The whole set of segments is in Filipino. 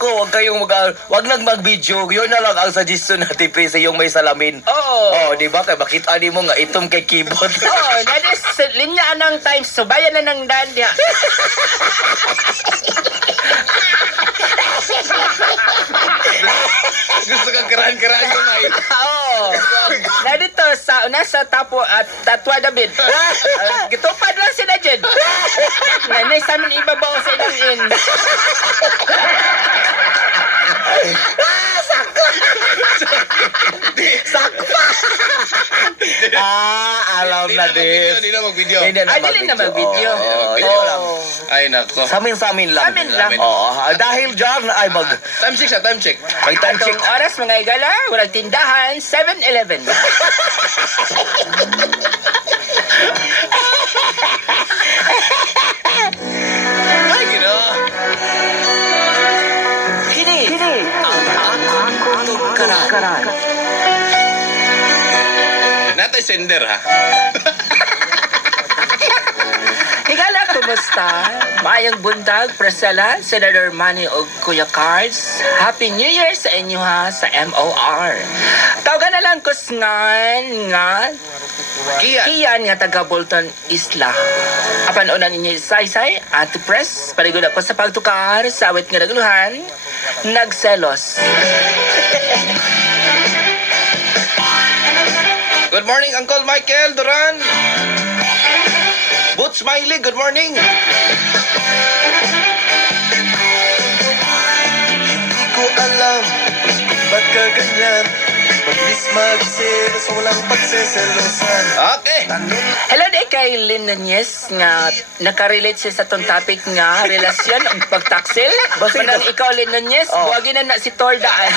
ko, wag nang mag-video. Yun na lang ang suggestion natin, pre, sa yung may salamin. Oo. Oh, di ba? Kaya makita ni mo nga itom kay keyboard. Oo, nadis linya ng times, subayan na ng dandya. Gusto kang karaan-karaan ko, May. Oo. Nadito sa nasa tapo at Tatwa David. Gitupad lang si Najed. Nanay sa amin ibabaw sa ilang in. Alam na din. Hindi na mag-video. Hindi na Ay, dili na mag-video. Video lang. Ay, nako. Sa amin lang. Sa amin lang. Oo, dahil dyan, ay Time check siya, time check. may time check. Atong oras mga igala, walang tindahan, 7-Eleven. Ay, gino. Kini. Ang akong karan. Natay sender, ha? Higala, kumusta? Mayang buntag, Priscilla, Senator Manny o Kuya Cards. Happy New Year sa inyo ha, sa MOR. Tawagan na lang kusngan nga Kiyan nga taga Bolton Isla. Apan unan ninyo isaysay at press paligod ako sa pagtukar sa awit nga naguluhan nagselos. Good morning, Uncle Michael Duran. Boots Smiley, good morning. Hindi ko alam ba't ka ganyan. Mabilis magselos, walang pagseselosan. Okay. Hello day kay Lynn Nunez nga nakarelate siya sa tong topic nga relasyon o pagtaksil. Manang ikaw Lynn Nunez, buwagin na si Tordaan.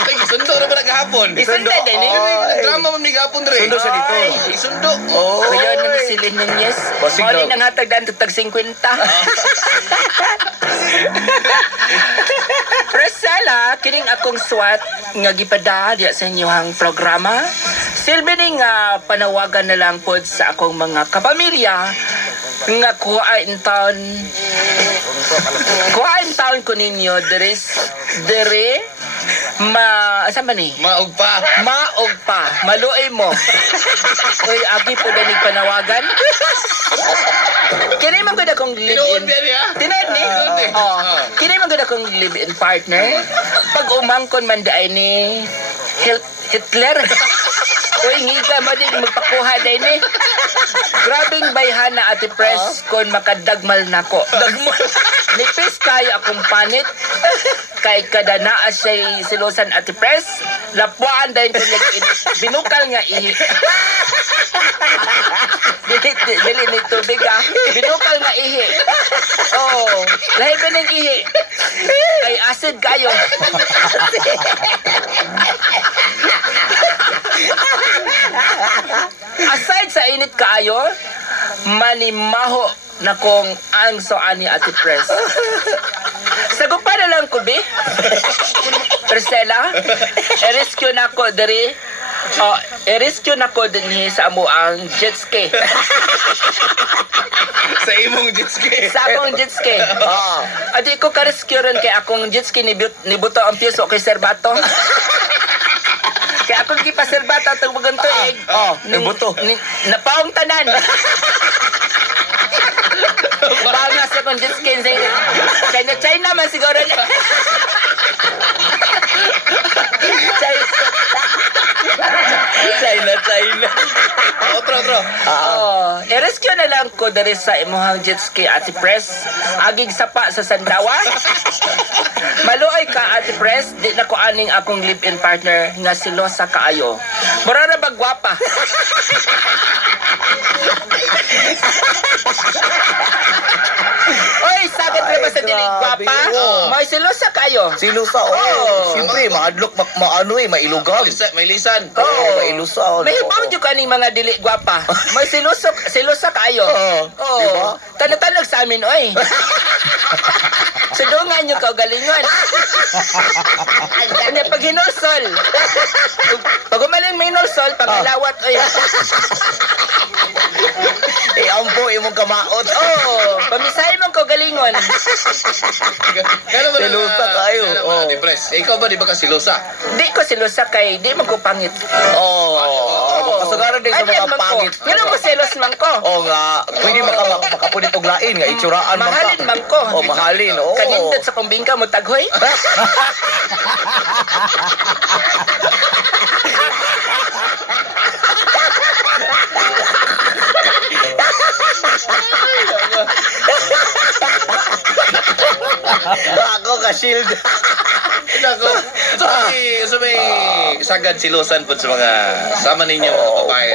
Ay, isundo na ba naghapon? Isundo din eh. Drama mo ni gapon, Dre. Sundo sa dito. Isundo. Oh. Kuya naman si Lynn Nunez. Basig Mali daw. nang hatag daan tag 50. Priscilla, kining akong swat nga gipada diya sa inyong programa. Silbi ni nga panawagan na lang pod sa akong mga kapamilya nga kuhain taon ko ninyo dere asa man ni? Maog pa. Maog pa, maluoy mo. Uy, abi po ganig panawagan. Kini man gud akong Tinuod live-in. din niya. Tinad ni? Kini man gud akong live-in partner. Pag umangkon man daay ni Hitler. Uy, ngiga mo din magpakuha day ni. Grabing bayhana ati press kon makadagmal nako. Dagmal. Nipis kayo akong panit. Kay kada naa siya silosan ati press. Lapuan dahil ko binukal nga ihi. Dili ni tubig ah. Binukal nga ihi. Oh, lahi ba ng ihi? Ay acid kayo. Aside sa init kaayo, manimaho na kong ang soani ati press. Sagupa na lang ko, be. Priscilla, i-rescue na ko diri. I-rescue na ko din sa amo ang jet ski. Sa imong jet ski. Sa akong jet ski. Adi ko ka-rescue rin kay akong jet ski nibuto ang piso kay Serbato. Kaya akong gipa-Serbato itong maganto eh. nibuto. Napaong tanan. Banga sa akong jet ski. China man siguro niya. China. Otro. I-rescue na lang ko dari sa imuhang jet ski ati press. Agig sapa sa Sandawa. Maluoy ka ati press. Di na ko aning akong live-in partner nga silosa kaayo. Mura na ba gwapa? Oy, sagad na ba sa dili gwapa? May silosa kayo. Silusa, siyempre, maadlok, mailugag. May lisan. Mailusa. May hibaw dyo ka mga dili gwapa. May silosa kayo. Diba? Tanag sa amin, oy. Sudungan nyo ka, galingon. Ano, pag hinulsol. Pag umaling may hinulsol, pag alawat, oy. Ampo, imong kamaot. Pamisahin mong ko galingon. ingon. Kaya naman Silosa kayo, Kaya naman oh. depress. Ikaw ba di ba ka silosa? Di ko silosa kay di man ko pangit. Kasagaran din sa Ay, mga man ko. pangit. Pero ko selos man ko. Oo nga, pwede makapunit og lain nga itsuraan man ka. Mahalin man ko. Oh, mahalin. Oo. Kanindot sa kumbingka mo taghoy. Ako ka shield. Nako. So may sagad silosan po sa mga sama ninyo mga babae.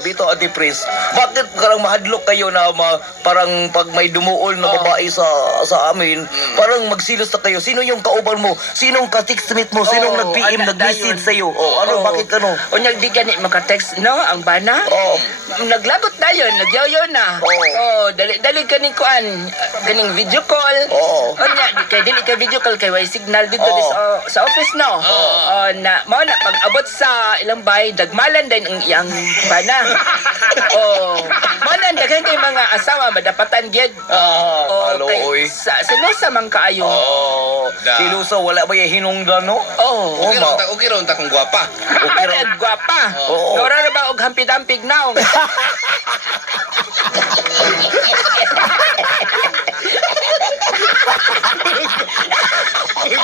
Dito Ate Pris. Bakit parang mahadlok kayo na parang pag may dumuol na babae sa amin, parang magsilos na kayo. Sino yung kauban mo? Sinong ka-textmate mo? Sinong nag-PM, nag-message sa'yo? Bakit ano? Unyag di gani maka-text no ang bana. Naglagot dayon, nagyayo na. Dali kaning kuan, kaning video call. Unya di kay dili ka video call kay way signal dito sa office no. Na mao na pag abot sa ilang bay dagmalan din ang iyang bana. Mao na daghan kay mga asawa madapatan gyud. Oy. Sinusa man kaayo. Silusa, wala ba yung hinungdan, no? Okay ron ta kung gwapa. Okay ra gwapa. Nora ra ba og hampid-hampig now.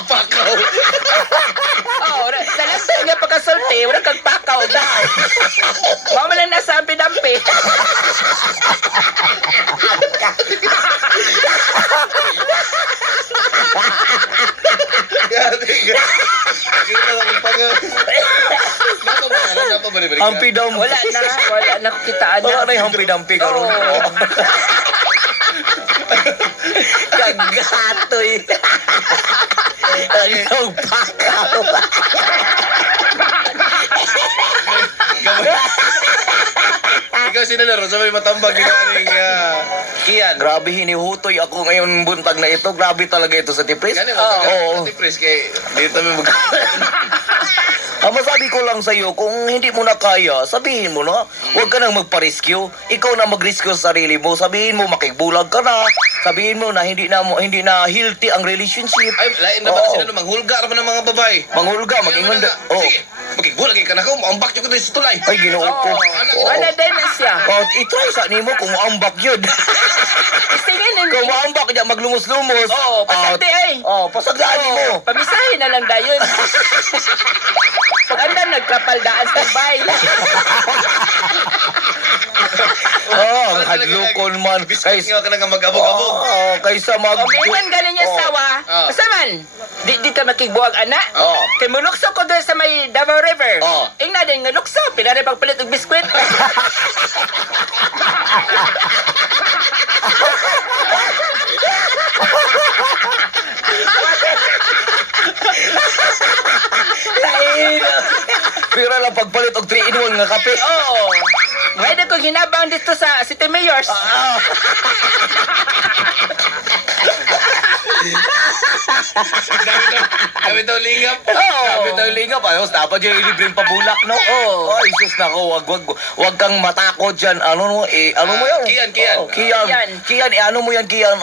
Pakaw. Dalasal nga pagkasulti, wala kang pakaw na. Mama lang nasa ampi-dampi. Kita lang pakaw. Napa ba ni Hampidam. Wala na kitaan na. Wala na yung hampidampi ka ron. Kagatoy. Ang pakaw. Ikaw sinalaro sa may matambag ni Karing Kian. Grabe, hinihutoy ako ngayon buntag na ito. Grabe talaga ito sa tipis. Gani Oo. mo depress kay dito may mag Ang masabi ko lang sa'yo, kung hindi mo na kaya, sabihin mo na. Huwag ka nang magpa-rescue. Ikaw na mag-rescue sa sarili mo. Sabihin mo, makigbulag ka na. Sabihin mo na hindi na healthy ang relationship. Ay, lain na ba sila manghulga ra ba ng mga babae? Manghulga, mag-ingon. Sige, magigbulag ka na ko, ambak yung ko sa tulay. Ay, ginoo ko. Wala din na siya. I-try sa nimo kung maambak yun. Isingin Kung maambak niya, maglumos-lumos. pasagdi ay. Pasagdaan mo. Pamisahin na lang dayon. Pag andan nagkapaldaan sa bay. Ang hadlukon man. Biskit nga ka na nga mag-abog-abog. Kaysa O mingan ganin niya sawa. Kasaman, di ka makigbuwag anak. Kay mulukso ko doon sa may Davao River. Ingna din nga lukso, pinari pagpalit og biskwit. Pero lang pagpalit og 3-in-1 nga kape. Ngayon ko hinabang dito sa City Mayors. Kami daw lingap. Sabi tayo lingap, ayos, dapat yung ilibreng pabulak, no? Ay, sus, nako, wag kang matakot dyan. Ano mo yan? Kian, ano mo yan, Kian,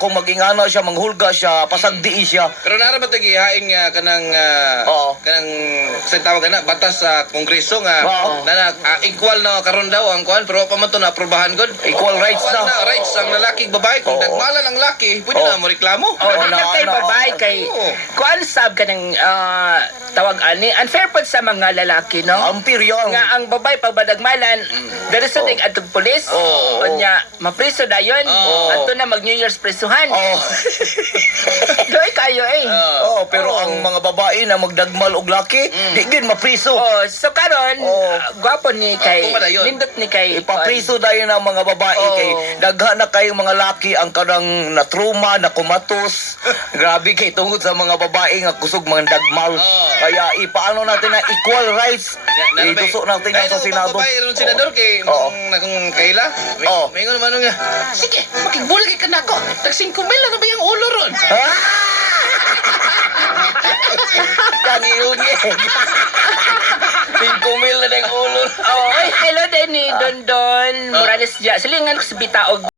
kung mag-ingana siya, manghulga siya, pasagdi siya. Pero naraman tayo gihain nga kanang sa tawag na batas sa kongreso nga na equal na karon daw ang kuan pero pa man to na aprobahan gud. Equal rights na. Rights ang lalaki ug babae kung dagmalan ang laki, pwede na mo reklamo. Kay babae kay kuan sab ka ng tawag ani unfair pod sa mga lalaki no. Ampir yun. Nga ang babae pag badagmalan dere sa tig atog pulis. Nya mapriso dayon. Adto na mag New Year's prisuhan. Doy kayo eh. Pero ang mga babae na magdagmal og laki, di gid mapriso. So karon gwapo ni kay nindot ni kay Ipapriso dahil ng mga babae kay daghan na kayong mga laki ang kanang natruma, nakumatos. Grabe kay tungod sa mga babae nga kusog mga dagmal. Kaya ipaano natin na equal rights. Itusok natin yan sa Senado. Babae ron senador kay kung kaila. May ingon man nga. Sige, makigbulag ka na ako. Tag 5 mil na ba yung ulo ron? Kaniyun eh. 5 mil na ng ulo. Hello din ni Don Morales. Silingan ko sa bitaog.